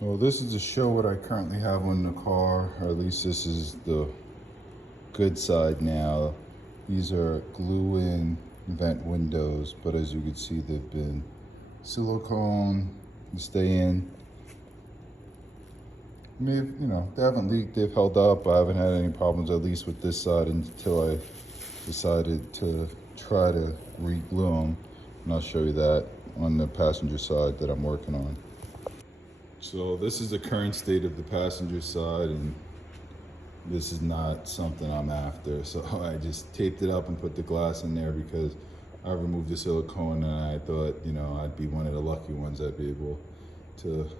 Well, this is to show what I currently have on the car, or at least this is the good side now. These are glue-in vent windows, but as you can see, they've been silicone to stay in. They haven't leaked, they've held up. I haven't had any problems, at least with this side, until I decided to try to re-glue them. And I'll show you that on the passenger side that I'm working on. So this is the current state of the passenger side, and this is not something I'm after. So I just taped it up and put the glass in there because I removed the silicone, and I thought, I'd be one of the lucky ones that'd be able to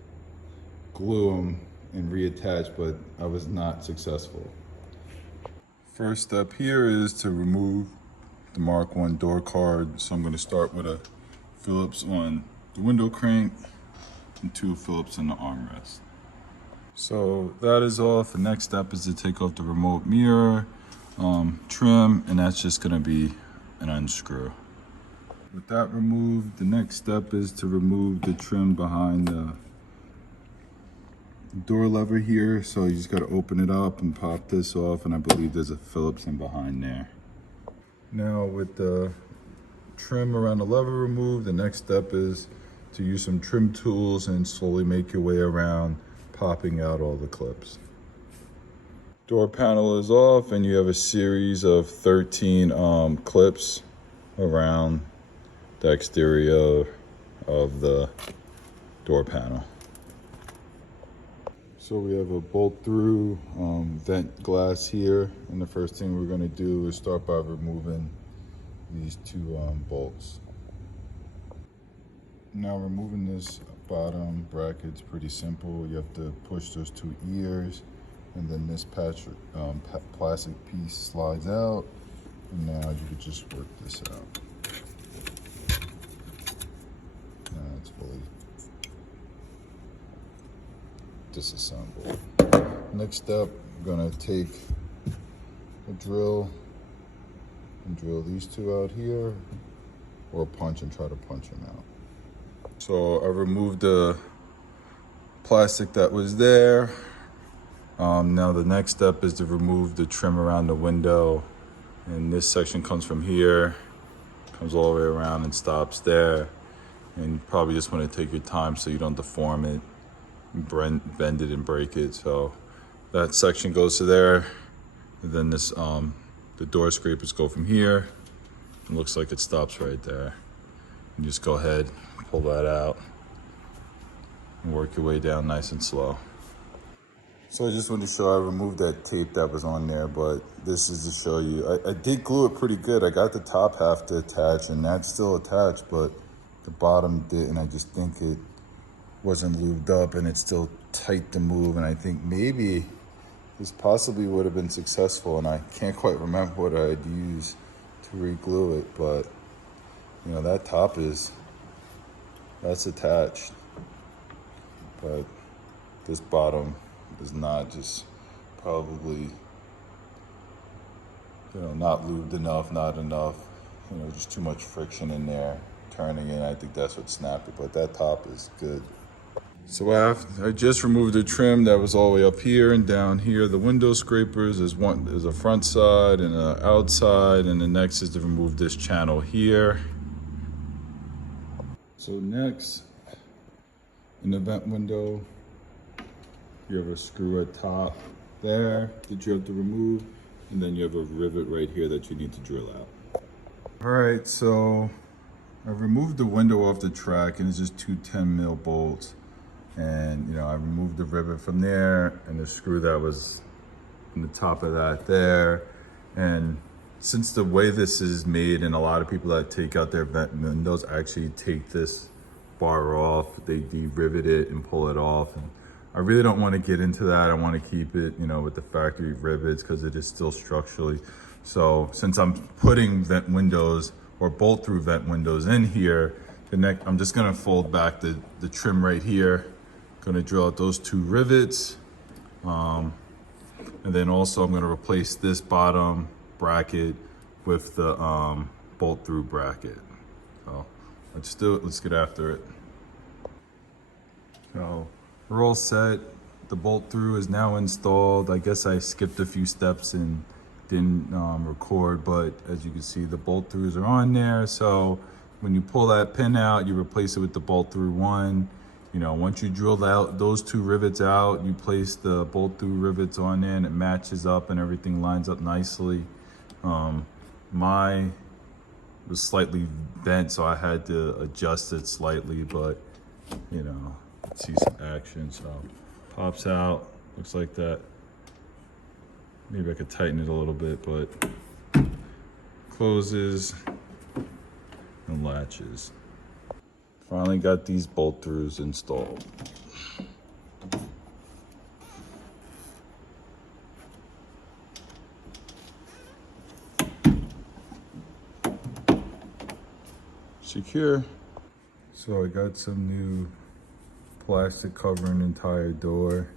glue them and reattach, but I was not successful. First step here is to remove the Mk1 door card. So I'm going to start with a Phillips on the window crank and 2 Phillips in the armrest. So that is off. The next step is to take off the remote mirror trim, and that's just going to be an unscrew. With that removed, the next step is to remove the trim behind the door lever here. So you just got to open it up and pop this off, and I believe there's a Phillips in behind there. Now with the trim around the lever removed, the next step is to use some trim tools and slowly make your way around, popping out all the clips. Door panel is off, and you have a series of 13 clips around the exterior of the door panel. So we have a bolt through vent glass here, and the first thing we're going to do is start by removing these 2 bolts. Now removing this bottom bracket's pretty simple. You have to push those 2 ears, and then this plastic piece slides out, and now you can just work this out. Now it's fully disassembled. Next step, I'm gonna take a drill and drill these 2 out here, or punch and try to punch them out. So I removed the plastic that was there. Now the next step is to remove the trim around the window, and this section comes from here, comes all the way around and stops there. And you probably just want to take your time so you don't deform it, bend it and break it. So that section goes to there, and then this the door scrapers go from here. It looks like it stops right there. You just go ahead, pull that out, and work your way down nice and slow. So I just wanted to show I removed that tape that was on there, but this is to show you. I did glue it pretty good. I got the top half to attach, and that's still attached, but the bottom didn't. I just think it wasn't lubed up, and it's still tight to move, and I think maybe this possibly would have been successful, and I can't quite remember what I'd used to re-glue it, but that top that's attached, but this bottom is not, just probably not lubed enough, not enough, just too much friction in there turning in. I think that's what snapped it, but that top is good. So I just removed the trim that was all the way up here and down here. The window scrapers, there's a front side and an outside, and the next is to remove this channel here. So next, in the vent window, you have a screw at top there that you have to remove, and then you have a rivet right here that you need to drill out. All right, so I removed the window off the track, and it's just 2 10mm bolts. And I removed the rivet from there, and the screw that was in the top of that there. And since the way this is made, and a lot of people that take out their vent windows actually take this bar off, they de-rivet it and pull it off. And I really don't want to get into that. I want to keep it, with the factory rivets, because it is still structurally. So since I'm putting vent windows or bolt through vent windows in here, I'm just gonna fold back the trim right here. Gonna drill out those 2 rivets. And then also I'm gonna replace this bottom bracket with the bolt through bracket. So let's do it, let's get after it. So we're all set. The bolt through is now installed. I guess I skipped a few steps and didn't record, but as you can see, the bolt throughs are on there. So when you pull that pin out, you replace it with the bolt through one. You know, once you drill out those 2 rivets out, you place the bolt through rivets on there and it matches up and everything lines up nicely. My was slightly bent, so I had to adjust it slightly, but you know, let's see some action. So pops out, looks like that. Maybe I could tighten it a little bit, but closes and latches. Finally got these bolt throughs installed. Secure. So I got some new plastic covering the entire door.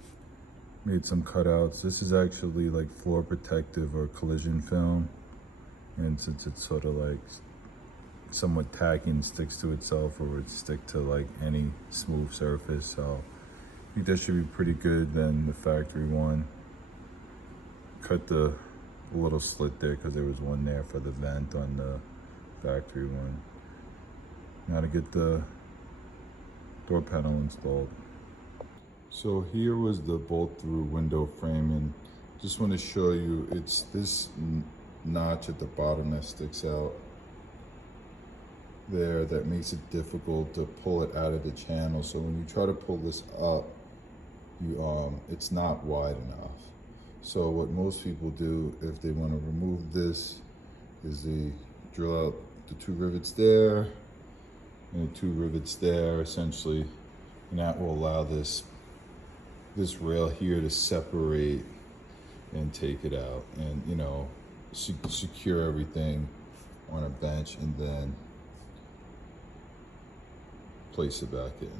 Made some cutouts. This is actually like floor protective or collision film. And since it's sort of like somewhat tacky and sticks to itself, or would stick to like any smooth surface, so I think that should be pretty good than the factory one. Cut the little slit there because there was one there for the vent on the factory one. Now to get the door panel installed. So here was the bolt through window frame, and just want to show you, it's this notch at the bottom that sticks out there that makes it difficult to pull it out of the channel. So when you try to pull this up, it's not wide enough. So what most people do if they want to remove this is they drill out the 2 rivets there and the 2 rivets there essentially, and that will allow this rail here to separate and take it out, and you know, secure everything on a bench and then place it back in.